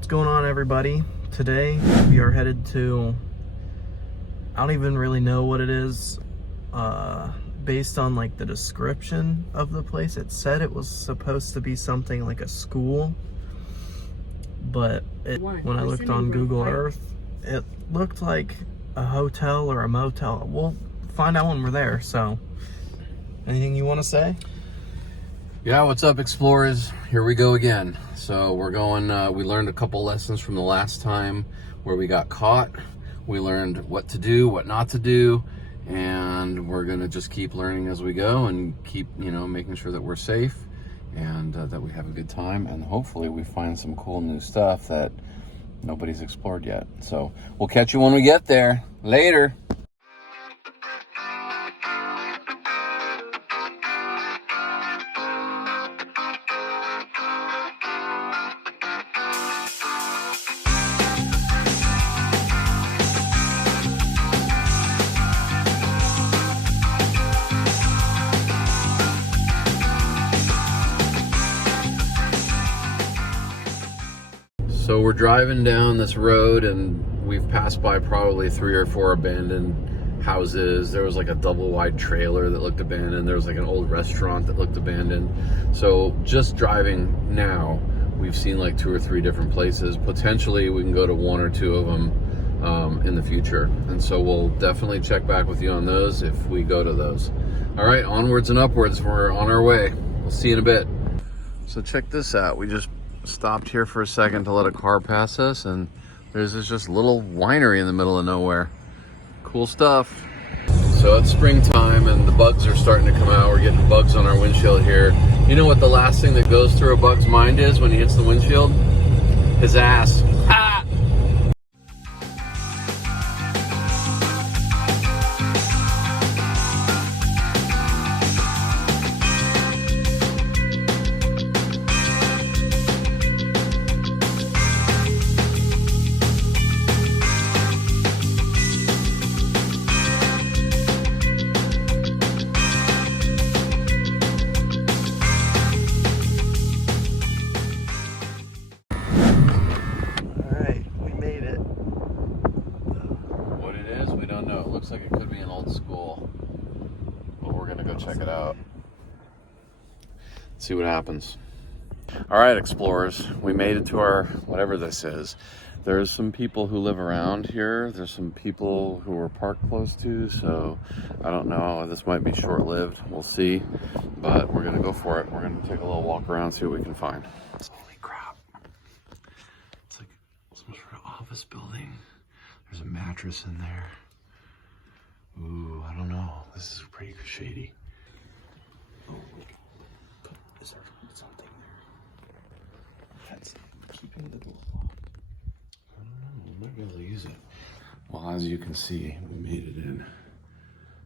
What's going on, everybody? Today we are headed to, I don't even really know what it is. Based on like the description of the place, it said it was supposed to be something like a school, but when I looked on Google Earth, it looked like a hotel or a motel. We'll find out when we're there. So anything you want to say? Yeah, what's up, explorers? Here we go again. So we're going, we learned a couple lessons from the last time where we got caught. We learned what to do, what not to do, and we're gonna just keep learning as we go and keep, making sure that we're safe and that we have a good time, and hopefully we find some cool new stuff that nobody's explored yet. So we'll catch you when we get there. Later. So we're driving down this road and we've passed by probably 3 or 4 abandoned houses. There was like a double wide trailer that looked abandoned. There was like an old restaurant that looked abandoned. So just driving now, we've seen like 2 or 3 different places. Potentially we can go to 1 or 2 of them in the future. And so we'll definitely check back with you on those if we go to those. All right, onwards and upwards. We're on our way. We'll see you in a bit. So check this out. We just stopped here for a second to let a car pass us, and there's this just little winery in the middle of nowhere. Cool stuff. So it's springtime and the bugs are starting to come out. We're getting bugs on our windshield here. You know what the last thing that goes through a bug's mind is when he hits the windshield? His ass. Ah! Looks like it could be an old school, but we're gonna go check it out. See what happens. All right, explorers, we made it to our, whatever this is. There's some people who live around here. There's some people who we're parked close to, so I don't know, this might be short-lived, we'll see, but we're gonna go for it. We're gonna take a little walk around, see what we can find. Holy crap. It's like some sort of office building. There's a mattress in there. Ooh, I don't know. This is pretty shady. Oh, is there something there? That's keeping the door locked. I don't know. We might be able to use it. Well, as you can see, we made it in.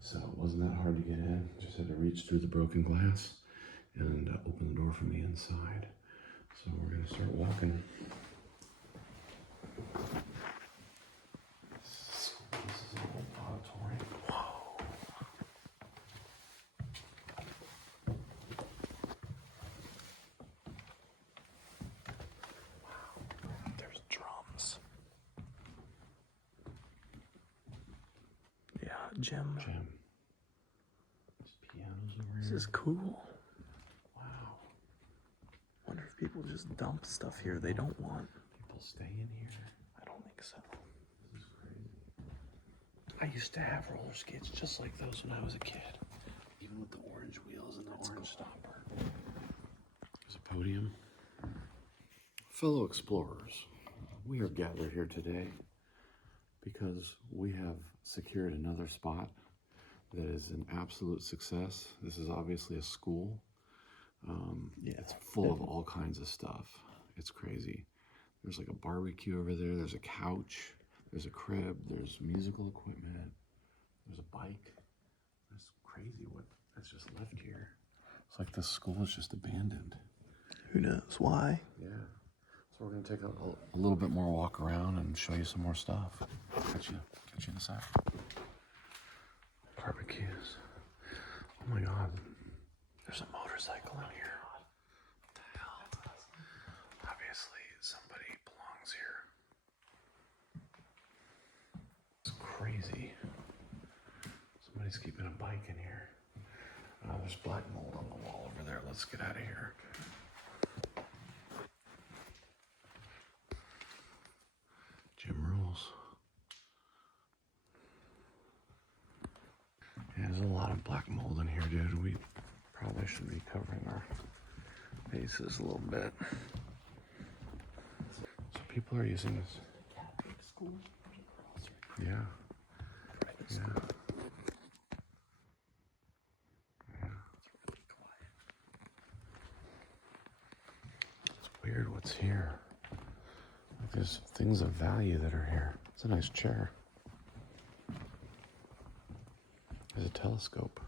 So it wasn't that hard to get in. Just had to reach through the broken glass and open the door from the inside. So we're going to start walking. This is an old auditorium. Gym. There's pianos over here. This is cool. Wow. Wonder if people just dump stuff here they don't want. People stay in here? I don't think so. This is crazy. I used to have roller skates just like those when I was a kid. Even with the orange wheels and the orange stopper. There's a podium. Fellow explorers, we are gathered here today because we have secured another spot that is an absolute success. This is obviously a school. Yeah, it's full of all kinds of stuff. It's crazy. There's like a barbecue over there. There's a couch. There's a crib. There's musical equipment. There's a bike. That's crazy that's just left here. It's like this school is just abandoned. Who knows why? Yeah. So we're going to take a little bit more walk around and show you some more stuff. Catch you in a sec. Barbecues. Oh my God. There's a motorcycle in here. What the hell? Obviously, somebody belongs crazy. Somebody's keeping a bike in here. There's black mold on the wall over there. Let's get out of here. Gym rules. Yeah, there's a lot of black mold in here, dude. We probably should be covering our faces a little bit. So people are using this. School. Yeah. Yeah. It's weird what's here. Like there's things of value that are here. It's a nice chair. There's a telescope.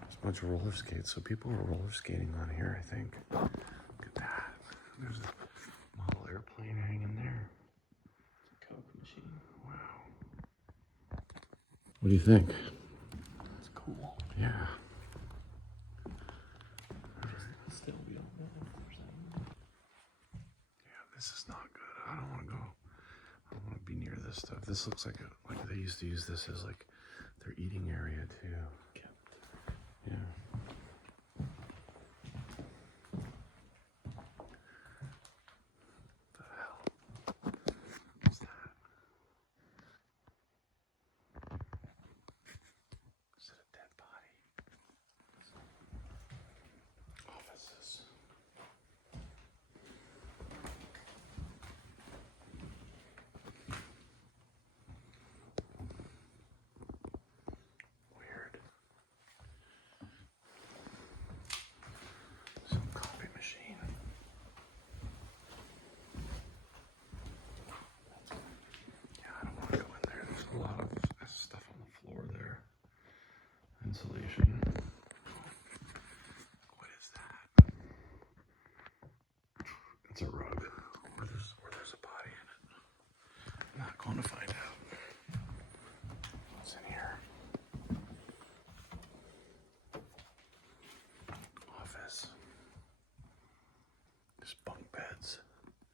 There's a bunch of roller skates, so people are roller skating on here, I think. Look at that. There's a model airplane hanging there. Coke machine. Wow. What do you think? It's cool. Yeah. Still, we don't know if there's any. Yeah, this is not good. I don't want to go. I don't want to be near this stuff. This looks like they used to use this as like their eating area too. Yeah. The hell? What's that? Is it a dead body? Offices. Weird. Some coffee machine. Yeah, I don't want to go in there. There's a lot of stuff on the floor there. Insulation. What is that? It's a rug. Or there's a body in it. I'm not going to find out. What's in here? Office. There's bunk beds.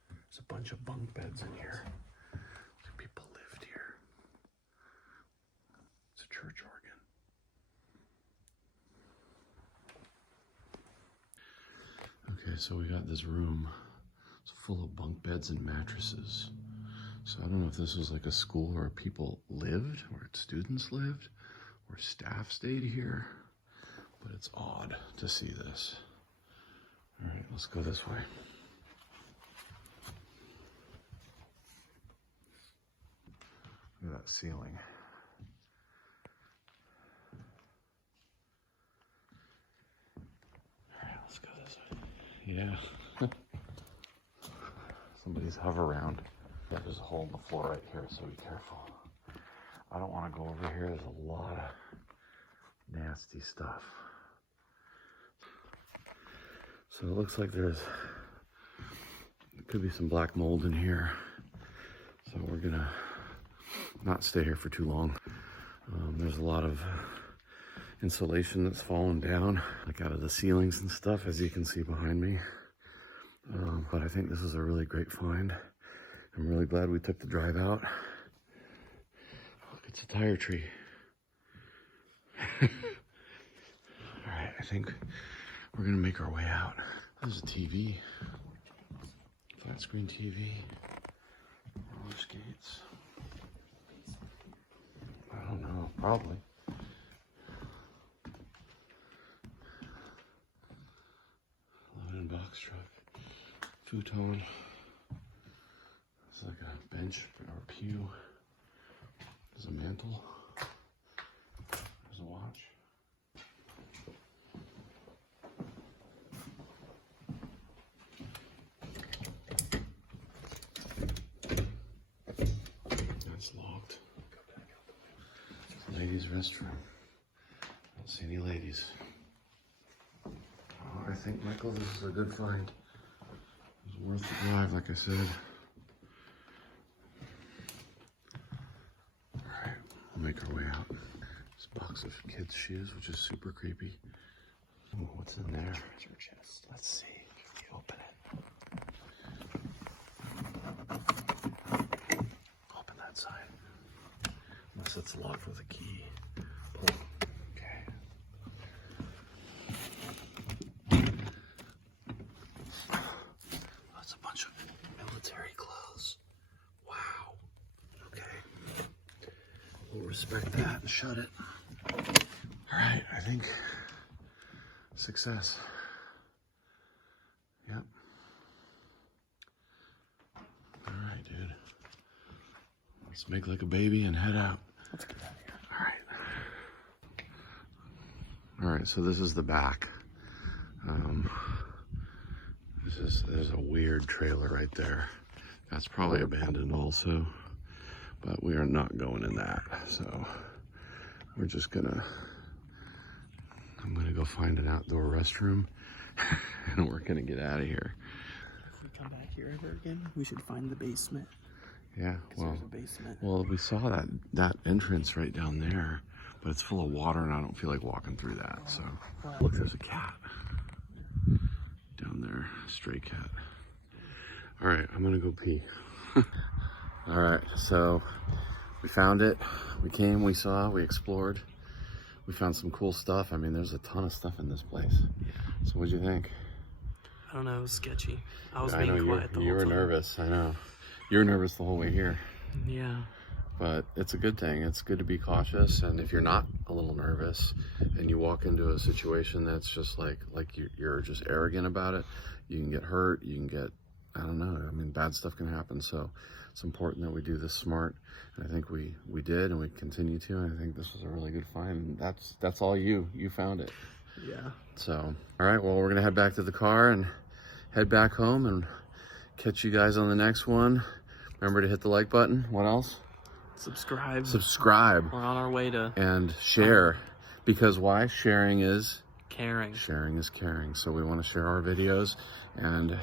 There's a bunch of bunk beds in here. So people lived here. It's a church organ. Okay, so we got this room. It's full of bunk beds and mattresses. So I don't know if this was like a school where people lived, where students lived, or staff stayed here. But it's odd to see this. All right, let's go this way. Look at that ceiling. All right, let's go this way. Yeah. Somebody's hover around. There's a hole in the floor right here, so be careful. I don't want to go over here. There's a lot of nasty stuff. So it looks like there could be some black mold in here. So we're gonna not stay here for too long. There's a lot of insulation that's fallen down, like out of the ceilings and stuff, as you can see behind me. But I think this is a really great find. I'm really glad we took the drive out. Look, it's a tire tree. All right, I think we're gonna make our way out. There's a TV, flat screen TV, roller skates. I don't know, probably. Loading box truck, futon. It's like a bench or a pew. There's a mantle. There's a watch. That's locked. It's a ladies' restroom. I don't see any ladies. Oh, I think, Michael, this is a good find. It was worth the drive, like I said. Alright, we'll make our way out. This box of kids' shoes, which is super creepy. Ooh, what's in there? Treasure chest. Let's see. Can we open it? it's locked with a key. Pull. Okay. That's a bunch of military clothes. Wow. Okay. We'll respect that and shut it. All right, I think success. Yep. All right, dude. Let's make like a baby and head out. Let's get out of here. All right, so this is the back. There's a weird trailer right there. That's probably abandoned also, but we are not going in that. So we're just I'm gonna go find an outdoor restroom and we're gonna get out of here. If we come back here ever again, we should find the basement. Yeah, well, there's a basement. Well, we saw that entrance right down there, but it's full of water and I don't feel like walking through that. So look, there's a cat down there, stray cat. All right, I'm gonna go pee. All right, so we found it. We came, we saw, we explored. We found some cool stuff. I mean, there's a ton of stuff in this place. So what'd you think? I don't know, it was sketchy. I was I know being quiet the whole you were time. nervous, I know. You were nervous the whole way here. Yeah. But it's a good thing. It's good to be cautious. And if you're not a little nervous and you walk into a situation that's just like you're just arrogant about it, you can get hurt, you can get, I don't know, I mean, bad stuff can happen. So it's important that we do this smart. And I think we did, and we continue to. And I think this was a really good find. And that's all you found it. Yeah. So, all right, well, we're gonna head back to the car and head back home and catch you guys on the next one. Remember to hit the like button. What else? Subscribe. Subscribe. We're on our way to And share. Because why? Sharing is caring. Sharing is caring. So we want to share our videos and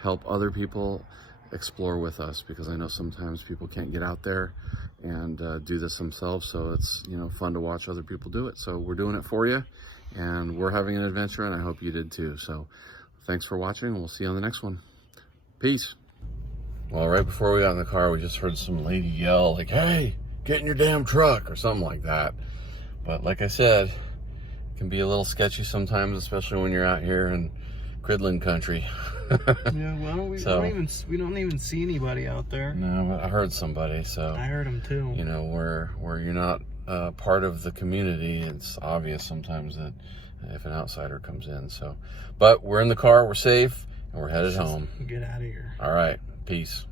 help other people explore with us, because I know sometimes people can't get out there and do this themselves. So it's, fun to watch other people do it. So we're doing it for you, and we're having an adventure, and I hope you did too. So thanks for watching. We'll see you on the next one. Peace. Well, right before we got in the car, we just heard some lady yell like, "Hey, get in your damn truck," or something like that. But like I said, it can be a little sketchy sometimes, especially when you're out here in Cridland country. Yeah, well, we don't even see anybody out there. No, but I heard somebody, so I heard them too. Where you're not part of the community, it's obvious sometimes that if an outsider comes in. So, but we're in the car, we're safe, and we're headed home. Get out of here. All right, peace.